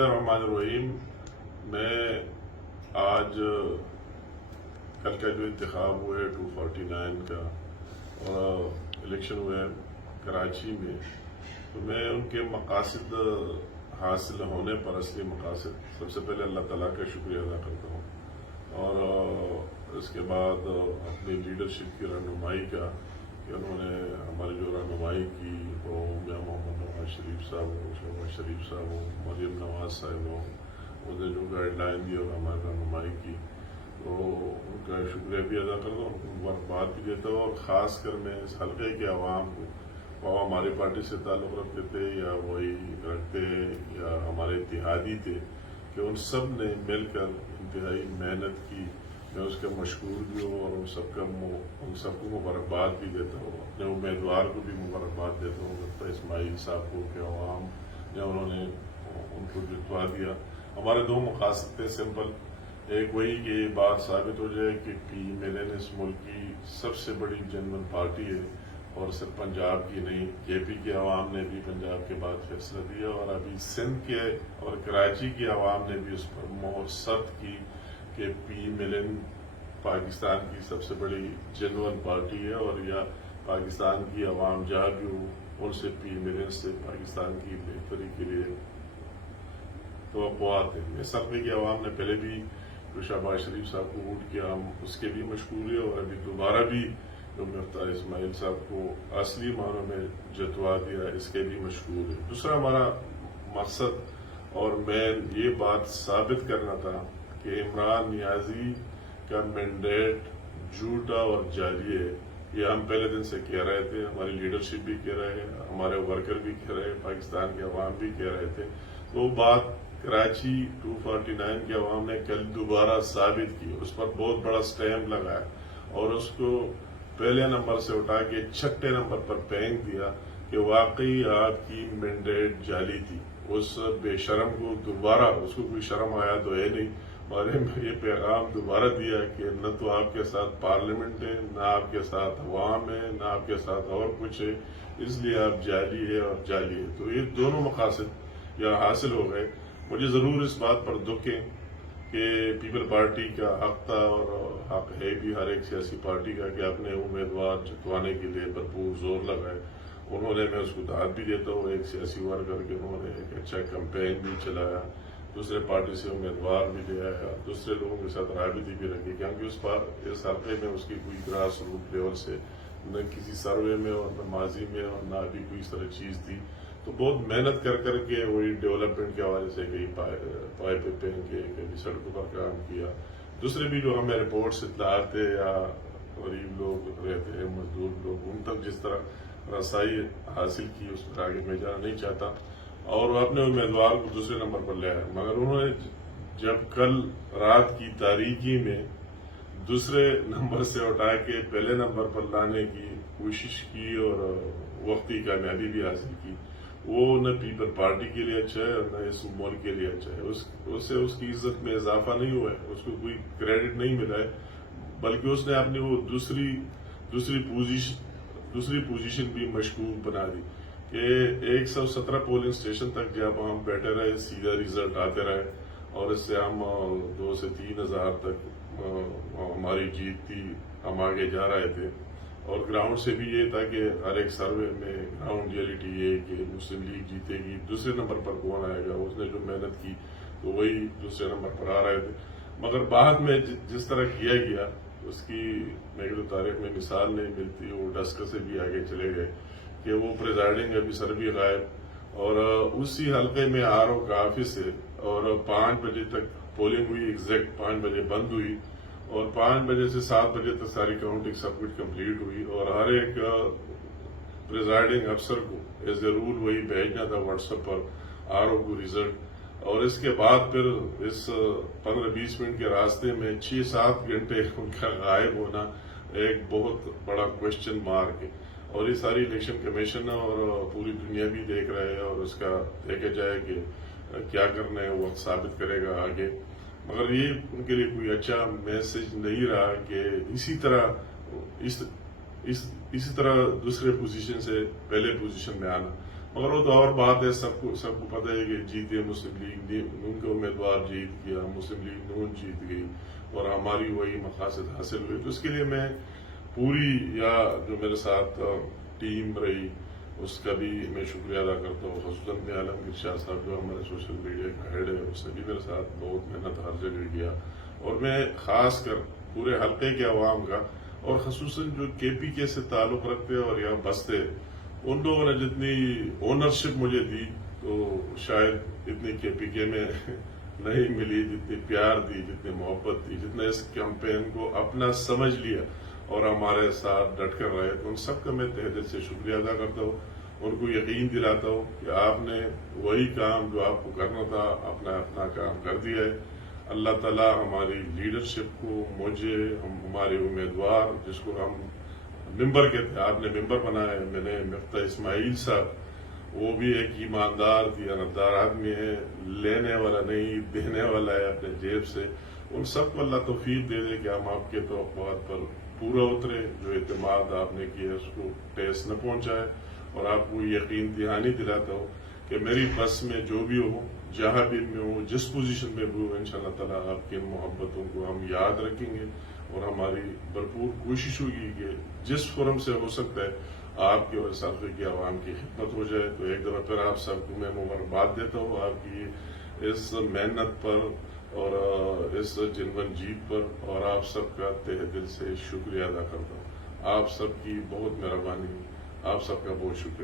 الرحمن الرحیم. میں آج کل کا جو انتخاب ہوئے 249 کا اور الیکشن ہوئے کراچی میں، تو میں ان کے مقاصد حاصل ہونے پر اصلی مقاصد سب سے پہلے اللہ تعالیٰ کا شکریہ ادا کرتا ہوں، اور اس کے بعد اپنی لیڈرشپ کی رہنمائی کا کہ انہوں نے ہماری جو رہنمائی کی وہ میاں محمد نواز شریف صاحب ہو، شہباز شریف صاحب ہو، مریم نواز صاحب ہو، انہوں نے جو گائیڈ لائن دی اور ہماری رہنمائی کی، تو ان کا شکریہ بھی ادا کرتا ہوں، ان کو مبارکباد بھی دیتا ہوں. اور خاص کر میں اس حلقے کے عوام کو، وہ ہماری پارٹی سے تعلق رکھتے تھے یا وہی رکھتے یا ہمارے اتحادی تھے، کہ ان سب نے مل کر انتہائی محنت کی. میں اس کا مشکور بھی ہوں اور ان سب کو مبارکباد بھی دیتا ہوں. اپنے امیدوار کو بھی مبارکباد دیتا ہوں، ڈاکٹر اسماعیل صاحب کو، کہ عوام نے انہوں نے ان کو جتوا دیا. ہمارے دو مقاصد تھے سمپل. ایک وہی کہ یہ بات ثابت ہو جائے کہ PMLN اس ملک کی سب سے بڑی جنرل پارٹی ہے، اور صرف پنجاب کی نہیں، JP کے عوام نے بھی پنجاب کے بعد فیصلہ دیا، اور ابھی سندھ کے اور کراچی کے عوام نے بھی اس پر مہر ثبت کی کہ PMLN پاکستان کی سب سے بڑی جنرل پارٹی ہے، اور یا پاکستان کی عوام جہاں بھی ہو ان سے PMLN سے پاکستان کی بہتری کے لیے توقعات ہیں. اس حلقے کی عوام نے پہلے بھی جو شہباز شریف صاحب کو ووٹ کیا، ہم اس کے بھی مشکور ہیں، اور ابھی دوبارہ بھی جو ڈاکٹر اسماعیل صاحب کو اصلی معنوں میں جتوا دیا، اس کے بھی مشکور ہیں. دوسرا ہمارا مقصد اور مین یہ بات ثابت کرنا تھا کہ عمران نیازی کا مینڈیٹ جھوٹا اور جعلی ہے. یہ ہم پہلے دن سے کہہ رہے تھے، ہماری لیڈرشپ بھی کہہ رہے ہیں، ہمارے ورکر بھی کہہ رہے ہیں، پاکستان کے عوام بھی کہہ رہے تھے. وہ بات کراچی 249 کے عوام نے کل دوبارہ ثابت کی، اس پر بہت بڑا سٹیمپ لگایا اور اس کو پہلے نمبر سے اٹھا کے چھٹے نمبر پر پھینک دیا کہ واقعی آپ کی مینڈیٹ جعلی تھی. اس بے شرم کو دوبارہ، اس کو کوئی شرم آیا تو ہے نہیں، اور یہ پیغام دوبارہ دیا کہ نہ تو آپ کے ساتھ پارلیمنٹ ہے، نہ آپ کے ساتھ عوام ہے، نہ آپ کے ساتھ اور کچھ ہے، اس لیے آپ جعلی ہے اور جعلی ہے. تو یہ دونوں مقاصد یہاں حاصل ہو گئے. مجھے ضرور اس بات پر دکھ ہے کہ پیپل پارٹی کا حق تھا، اور حق ہے بھی ہر ایک سیاسی پارٹی کا، کہ اپنے امیدوار جتوانے کے لیے بھرپور زور لگائے. انہوں نے، میں اس کو داد بھی دیتا ہوں ایک سیاسی ورکر کے، انہوں نے ایک اچھا کمپین بھی چلایا، دوسرے پارٹی سے امیدوار بھی لے آیا، دوسرے لوگوں کے ساتھ رابطے بھی رکھی، کیونکہ اس حلقے میں اس کی کوئی گراس روٹ لیول سے نہ کسی سروے میں اور نہ ماضی میں اور نہ ابھی کوئی اس طرح چیز تھی. تو بہت محنت کر کے وہی ڈیولپمنٹ کے حوالے سے کئی پائپیں پہن کے کبھی سڑکوں پر کام کیا. دوسرے بھی جو ہمیں رپورٹس اطلاعات تھے، یا غریب لوگ رہتے ہیں، مزدور لوگ، ان تک جس طرح رسائی حاصل کی، اس پر آگے میں جانا نہیں چاہتا. اور وہ اپنے امیدوار کو دوسرے نمبر پر لے آئے، مگر انہوں نے جب کل رات کی تاریکی میں دوسرے نمبر سے اٹھا کے پہلے نمبر پر لانے کی کوشش کی اور وقتی کامیابی بھی حاصل کی، وہ نہ پیپل پارٹی کے لیے اچھا ہے اور نہ اس ملک کے لیے اچھا ہے. اس سے اس کی عزت میں اضافہ نہیں ہوا ہے، اس کو کوئی کریڈٹ نہیں ملا ہے، بلکہ اس نے اپنی وہ دوسری پوزیشن بھی مشکوک بنا دی کہ 117 پولنگ اسٹیشن تک جب ہم بیٹھے رہے، سیدھا ریزلٹ آتے رہے، اور اس سے ہم 2 سے 3 ہزار تک ہماری جیت تھی، ہم آگے جا رہے تھے. اور گراؤنڈ سے بھی یہ تھا کہ ہر ایک سروے میں گراؤنڈ ریئلٹی یہ کہ مسلم لیگ جیتے گی، دوسرے نمبر پر کون آئے گا. اس نے جو محنت کی تو وہی دوسرے نمبر پر آ رہے تھے. مگر بعد میں جس طرح کیا گیا، اس کی میرے تو تاریخ میں مثال نہیں ملتی. وہ ڈسکر سے بھی آگے چلے گئے کہ وہ پریزائڈنگ افیسر بھی غائب، اور اسی حلقے میں RO کا آفس ہے، اور 5 بجے تک پولنگ ہوئی، ایگزیکٹ 5 بجے بند ہوئی، اور 5 بجے سے 7 بجے تک ساری کاؤنٹنگ سب کچھ کمپلیٹ ہوئی. اور ہر ایک پریزائڈنگ افسر کو ایز اے رول وہی بھیجنا تھا واٹس ایپ پر RO کو ریزلٹ. اور اس کے بعد پھر اس 15-20 منٹ کے راستے میں 6-7 گھنٹے ان کا غائب ہونا ایک بہت بڑا کوشچن مارک ہے. اور یہ ساری الیکشن کمیشن اور پوری دنیا بھی دیکھ رہے ہیں، اور اس کا دیکھا جائے کہ کیا کرنا ہے، وقت ثابت کرے گا آگے. مگر یہ ان کے لیے کوئی اچھا میسج نہیں رہا کہ اسی طرح دوسرے پوزیشن سے پہلے پوزیشن میں آنا. مگر وہ تو اور بات ہے، سب کو پتہ ہے کہ جیتے مسلم لیگ نون کا امیدوار جیت گیا، مسلم لیگ نون جیت گئی اور ہماری وہی مقاصد حاصل ہوئے. تو اس کے لیے میں پوری یا جو میرے ساتھ ٹیم رہی اس کا بھی میں شکریہ ادا کرتا ہوں، خصوصاً عالمگیر شاہ صاحب جو ہمارے سوشل میڈیا کا ہیڈ ہے، اس نے بھی میرے ساتھ بہت محنت ہر جگہ کیا. اور میں خاص کر پورے حلقے کے عوام کا اور خصوصاً جو کے پی کے سے تعلق رکھتے اور یہاں بستے، ان لوگوں نے جتنی اونرشپ مجھے دی تو شاید اتنی کے پی کے میں نہیں ملی، جتنی پیار دی، جتنی محبت دی، جتنا اس کیمپین کو اپنا سمجھ لیا اور ہمارے ساتھ ڈٹ کر رہے. تو ان سب کا میں تہ دل سے شکریہ ادا کرتا ہوں، ان کو یقین دلاتا ہوں کہ آپ نے وہی کام جو آپ کو کرنا تھا اپنا کام کر دیا ہے. اللہ تعالیٰ ہماری لیڈرشپ کو، مجھے، ہمارے امیدوار جس کو ہم ممبر کہتے ہیں، آپ نے ممبر بنایا ہے، میں نے مفتاح اسماعیل صاحب، وہ بھی ایک ایماندار دیانتدار آدمی ہے، لینے والا نہیں دینے والا ہے اپنے جیب سے. ان سب کو اللہ توفیق دے دے کہ ہم آپ کے توقعات پر پورا اترے، جو اعتماد آپ نے کیا اس کو ٹیس نہ پہنچائے. اور آپ کو یقین دہانی دلاتا ہوں کہ میری بس میں جو بھی ہو، جہاں بھی میں ہوں، جس پوزیشن میں بھی ہوں، انشاءاللہ تعالیٰ آپ کی محبتوں کو ہم یاد رکھیں گے اور ہماری بھرپور کوشش ہوگی کہ جس فورم سے ہو سکتا ہے آپ کے اور اس علاقے کی عوام کی خدمت ہو جائے. تو ایک دفعہ پھر آپ سب کو میں مبارکباد دیتا ہوں آپ کی اس محنت پر اور اس جنون جیت پر، اور آپ سب کا تہ دل سے شکریہ ادا کرتا ہوں. آپ سب کی بہت مہربانی، آپ سب کا بہت شکریہ.